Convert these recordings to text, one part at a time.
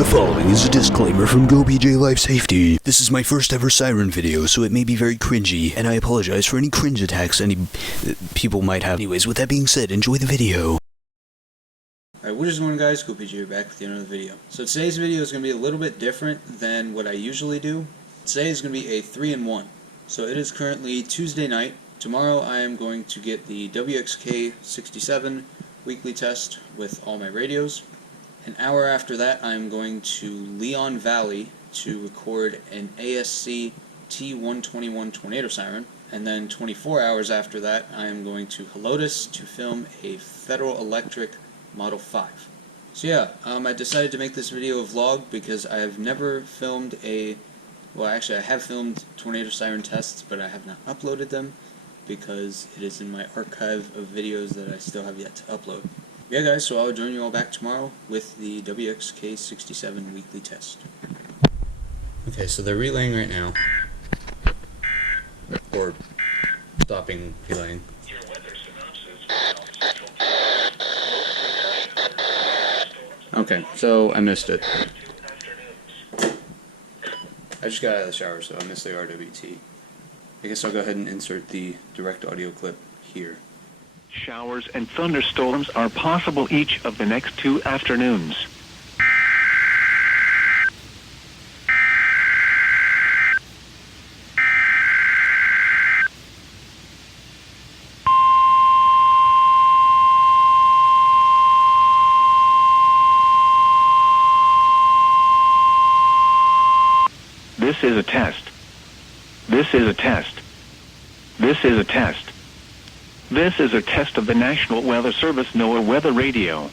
The following is a disclaimer from GoBJ Life Safety. This is my first ever Siren video, so it may be very cringy, and I apologize for any cringe attacks any people might have. Anyways, with that being said, enjoy the video. Alright, what is going on, guys? GoBJ here, back with another video. So today's video is going to be a little bit different than what I usually do. Today is going to be a 3-in-1. So it is currently Tuesday night. Tomorrow I am going to get the WXK67 weekly test with all my radios. An hour after that I am going to Leon Valley to record an ASC T-121 tornado siren. And then 24 hours after that I am going to Helotes to film a Federal Electric Model 5. So yeah, I decided to make this video a vlog because I have never filmed well, actually I have filmed tornado siren tests, but I have not uploaded them because it is in my archive of videos that I still have yet to upload. Yeah guys, so I'll join you all back tomorrow with the WXK67 weekly test. Okay, so they're relaying right now. Or stopping relaying. Okay, so I missed it. I just got out of the shower, so I missed the RWT. I guess I'll go ahead and insert the direct audio clip here. Showers and thunderstorms are possible each of the next 2 afternoons. This is a test. This is a test. This is a test. This is a test of the National Weather Service NOAA weather radio.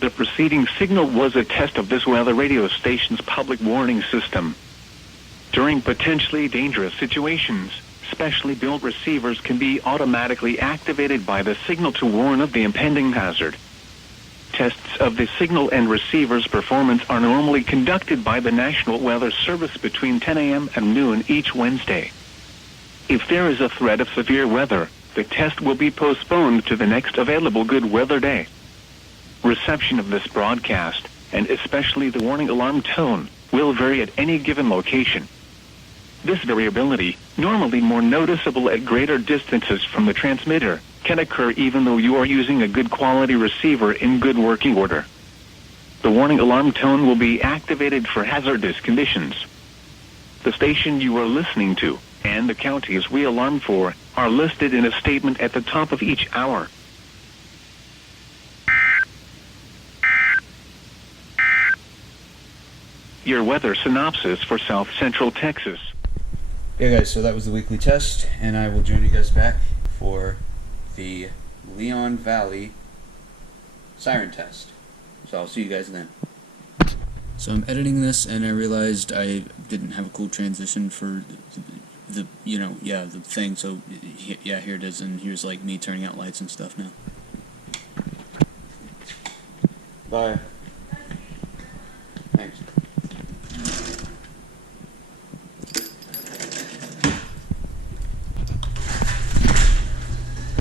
The preceding signal was a test of this weather radio station's public warning system. During potentially dangerous situations, specially built receivers can be automatically activated by the signal to warn of the impending hazard. Tests of the signal and receiver's performance are normally conducted by the National Weather Service between 10 a.m. and noon each Wednesday. If there is a threat of severe weather, the test will be postponed to the next available good weather day. Reception of this broadcast, and especially the warning alarm tone, will vary at any given location. This variability, normally more noticeable at greater distances from the transmitter, can occur even though you are using a good quality receiver in good working order. The warning alarm tone will be activated for hazardous conditions. The station you are listening to and the counties we alarm for are listed in a statement at the top of each hour. Your weather synopsis for South Central Texas. Yeah guys, so that was the weekly test, and I will join you guys back for the Leon Valley siren test. So I'll see you guys then. So I'm editing this and I realized I didn't have a cool transition for the thing, so yeah, here it is, and here's like me turning out lights and stuff now. Bye. Thanks.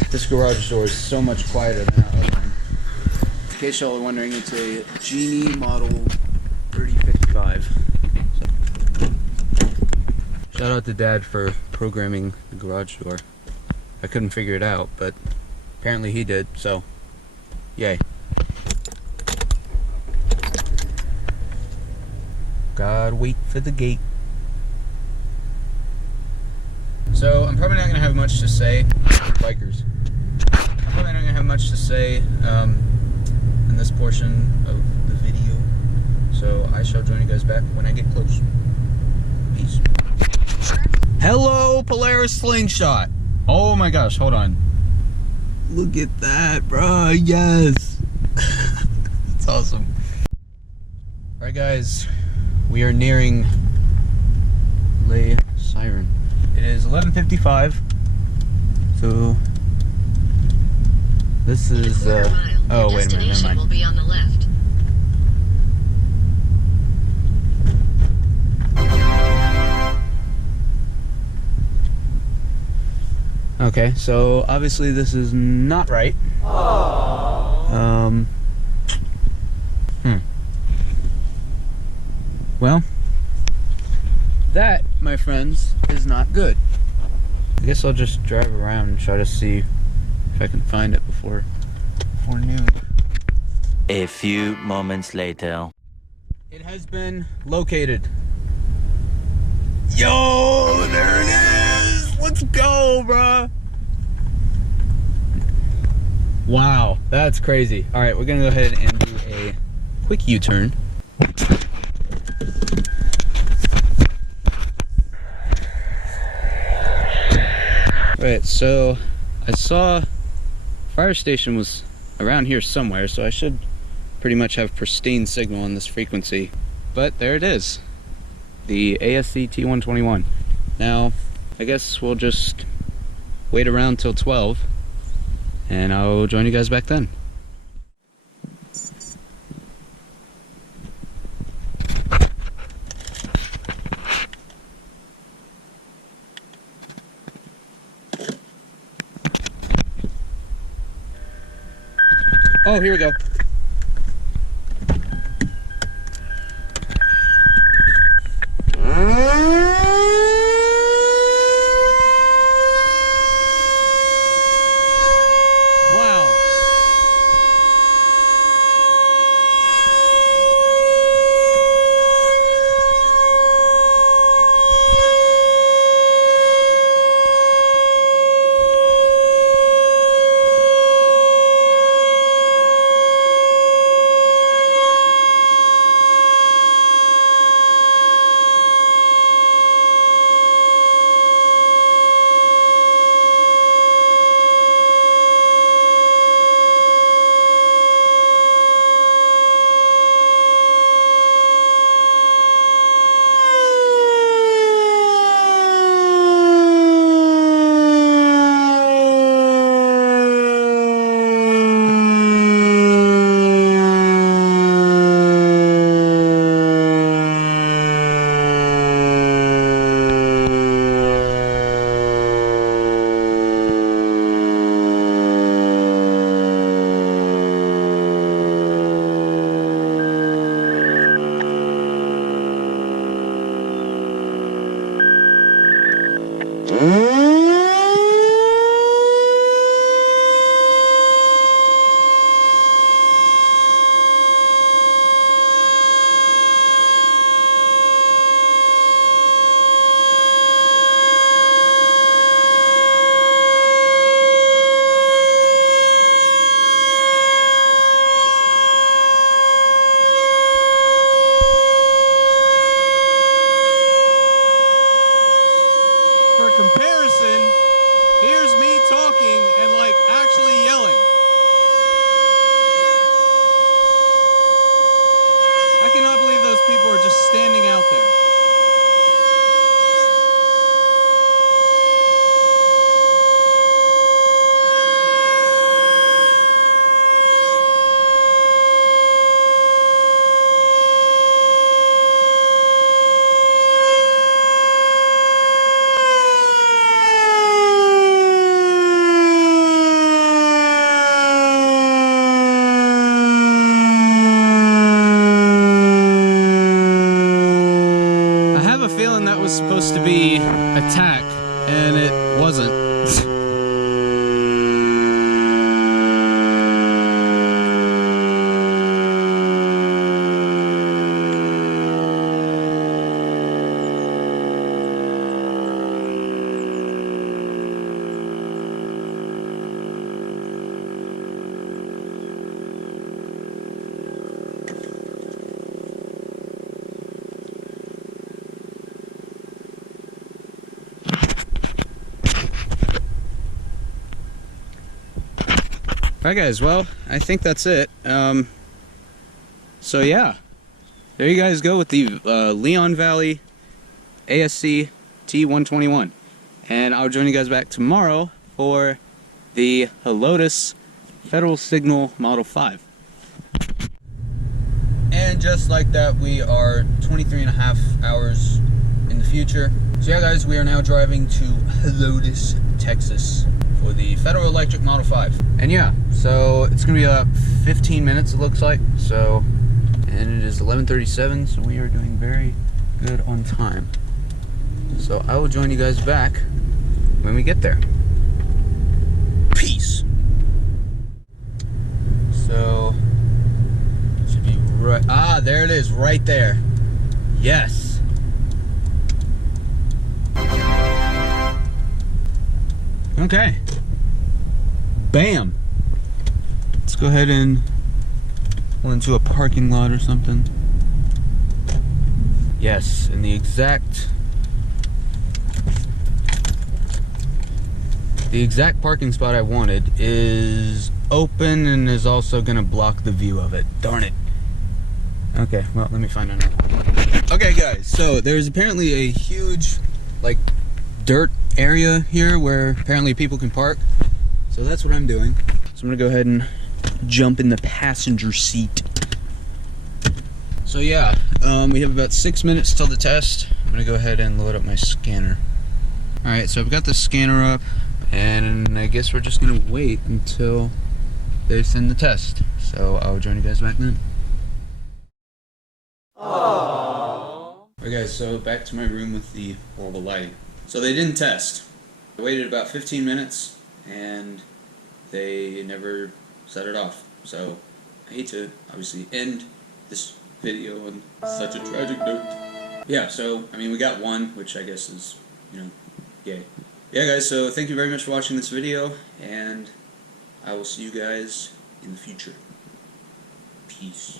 This garage door is so much quieter than our other one. In case y'all are wondering, it's a Genie model 3055. Shout out to Dad for programming the garage door. I couldn't figure it out, but apparently he did, so yay. Gotta wait for the gate. So I'm probably not going to have much to say. Bikers. I'm probably not going to have much to say in this portion of the video. So I shall join you guys back when I get close. Peace. Hello, Polaris Slingshot. Oh my gosh, hold on. Look at that, bro. Yes. That's awesome. Alright guys, we are nearing Le Siren. It is 11:55. So this is oh wait a minute, never mind. Will be on the left. Okay, so obviously this is not right. Well, that, my friends, is not good. I guess I'll just drive around and try to see if I can find it before noon. A few moments later. It has been located. Yo, there it is! Let's go, bruh! Wow, that's crazy. Alright, we're gonna go ahead and do a quick U-turn. Alright, so I saw fire station was around here somewhere, so I should pretty much have pristine signal on this frequency. But there it is, the ASC T-121. Now, I guess we'll just wait around till 12, and I'll join you guys back then. Oh, here we go. Wow. For comparison, here's me talking and like actually yelling. I cannot believe those people are just standing out there. Supposed to be attack, and it wasn't. Alright guys, well, I think that's it. So yeah, there you guys go with the Leon Valley ASC T-121. And I'll join you guys back tomorrow for the Helotes Federal Signal Model 5. And just like that, we are 23.5 hours in the future. So yeah guys, we are now driving to Helotes, Texas for the Federal Electric Model 5. And yeah, so it's gonna be about 15 minutes it looks like. So and it is 11:37, so we are doing very good on time. So I will join you guys back when we get there. Peace. So should be right. Ah, there it is, right there. Yes. Okay. Bam. Let's go ahead and pull into a parking lot or something. Yes, and the exact parking spot I wanted is open and is also gonna block the view of it. Darn it. Okay, well, let me find another one. Okay guys, so there's apparently a huge like dirt area here where apparently people can park. So that's what I'm doing. So I'm gonna go ahead and jump in the passenger seat. So yeah, we have about 6 minutes till the test. I'm gonna go ahead and load up my scanner. Alright, so I've got the scanner up, and I guess we're just gonna wait until they send the test. So I'll join you guys back then. Aww. Alright guys, so back to my room with the horrible lighting. So they didn't test. I waited about 15 minutes, and they never set it off. So I hate to obviously end this video on such a tragic note. Yeah, so I mean we got one, which I guess is, you know, yay. Yeah guys, so thank you very much for watching this video, and I will see you guys in the future. Peace.